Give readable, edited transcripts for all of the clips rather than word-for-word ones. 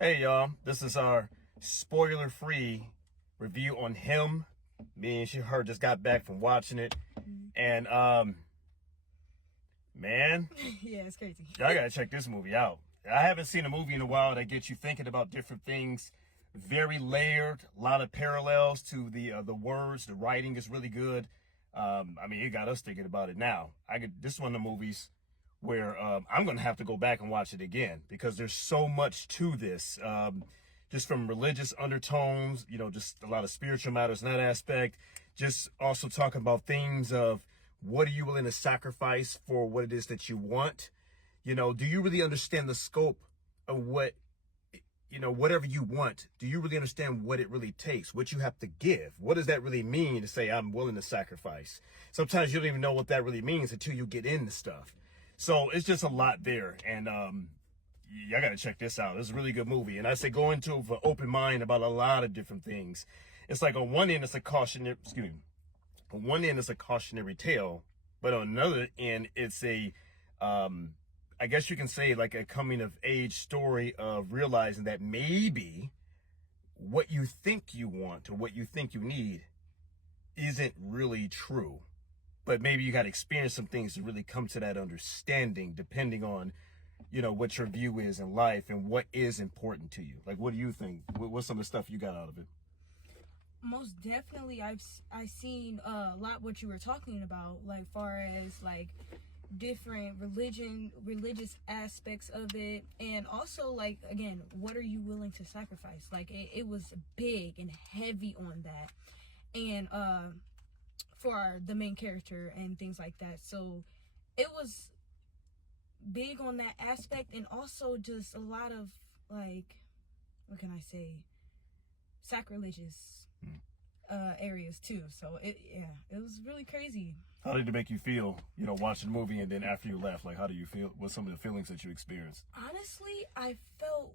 Hey y'all, this is our spoiler-free review on Him. Me and her just got back from watching it, and man, Yeah, it's crazy. y'all gotta check this movie out. I haven't seen a movie in a while that gets you thinking about different things. Very layered, a lot of parallels to the words. The writing is really good. I mean, it got us thinking about it now. This is one of the movies where I'm going to have to go back and watch it again because there's so much to this. Just from religious undertones, just a lot of spiritual matters in that aspect. Just also talking about things of what are you willing to sacrifice for what it is that you want? Do you really understand the scope of whatever you want? Do you really understand what it really takes, what you have to give? What does that really mean to say, I'm willing to sacrifice? Sometimes you don't even know what that really means until you get into stuff. So it's just a lot there. And y'all got to check this out. It's a really good movie. And I say go into it with an open mind about a lot of different things. It's like on one end, it's a cautionary, on one end, it's a cautionary tale, but on another end, it's I guess you can say like a coming of age story of realizing that maybe what you think you want or what you think you need isn't really true. But maybe you got to experience some things to really come to that understanding, depending on, what your view is in life and what is important to you. Like, what do you think? What's some of the stuff you got out of it? Most definitely, I seen a lot what you were talking about, like far as like different religious aspects of it, and also like again, what are you willing to sacrifice? Like it was big and heavy on that, and for the main character and things like that. So it was big on that aspect, and also just a lot of like, what can I say, sacrilegious areas too. So it was really crazy. How did it make you feel, watching the movie and then after you left? Like, how do you feel? What's some of the feelings that you experienced? Honestly, I felt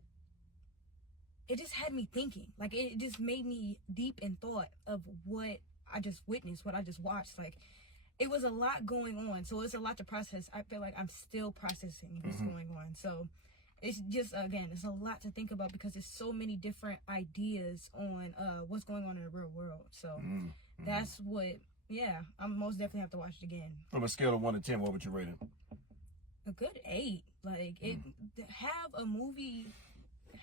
it just had me thinking. Like it just made me deep in thought of what I just witnessed, what I just watched. Like it was a lot going on, so it's a lot to process. I feel like I'm still processing what's going on. So it's just, again, it's a lot to think about because there's so many different ideas on what's going on in the real world. So that's what, yeah, I'm most definitely have to watch it again. From a scale of 1 to 10, what would you rate it? A good 8. Like have a movie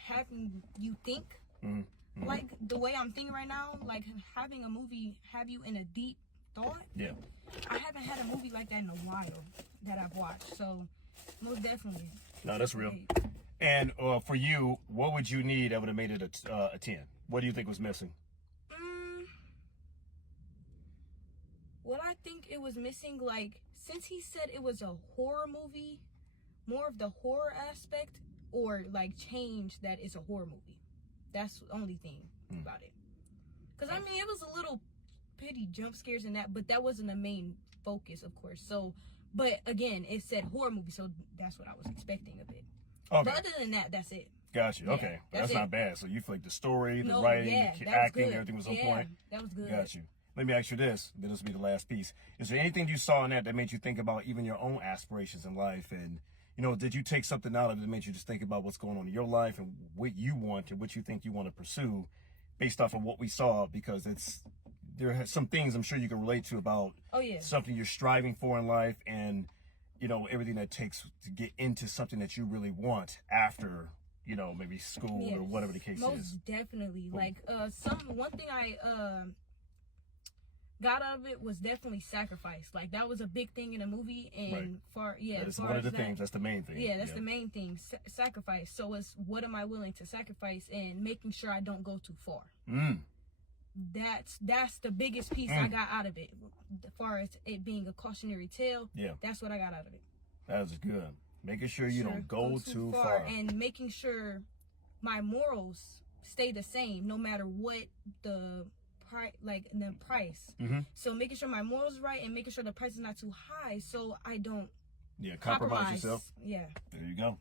having you think like the way I'm thinking right now, like having a movie have you in a deep thought. Yeah. I haven't had a movie like that in a while that I've watched. So most definitely. No, that's real. And for you, what would you need that would have made it a 10? What do you think was missing? What I think it was missing, like, since he said it was a horror movie, more of the horror aspect, or like change that it's a horror movie. That's the only thing about it. Because I mean, it was a little pity jump scares and that, but that wasn't the main focus, of course. So, but again, it said horror movie, so that's what I was expecting of it. Okay. But other than that, that's it. Got you. Yeah, Okay. That's not bad. So you feel like the story, the No, writing, yeah, the that was acting, good. everything was on Yeah, point? that was good. Got you. Let me ask you this. Then this will be the last piece. Is there anything you saw in that made you think about even your own aspirations in life? And, did you take something out of it that made you just think about what's going on in your life and what you want and what you think you want to pursue based off of what we saw? Because there are some things I'm sure you can relate to about something you're striving for in life and, everything that takes to get into something that you really want after, maybe school or whatever the case is. Most definitely. Like, one thing I got out of it was definitely sacrifice. Like that was a big thing in the movie, and that's one of the things. That's the main thing. Yeah, that's the main thing. Sacrifice. So it's what am I willing to sacrifice, and making sure I don't go too far. That's the biggest piece I got out of it. As far as it being a cautionary tale, that's what I got out of it. That was good. Making sure you don't go too far, and making sure my morals stay the same no matter what the price. So making sure my morals right and making sure the price is not too high so I don't compromise yourself. Yeah, there you go.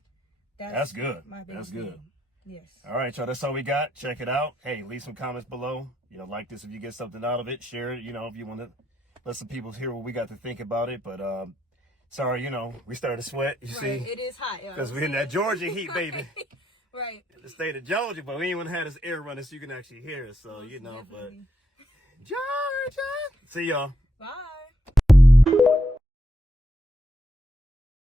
That's good. That's good thing. Yes. All right, y'all, that's all we got. Check it out. Hey, leave some comments below. Like this if you get something out of it. Share it, if you want to let some people hear what we got to think about it. But sorry, we started to sweat, you see. It is hot, because we're in that Georgia heat, baby. Right. in the state of Georgia, but we ain't want to have this air running so you can actually hear it. So, Most you know, definitely. but Georgia. See y'all. Bye.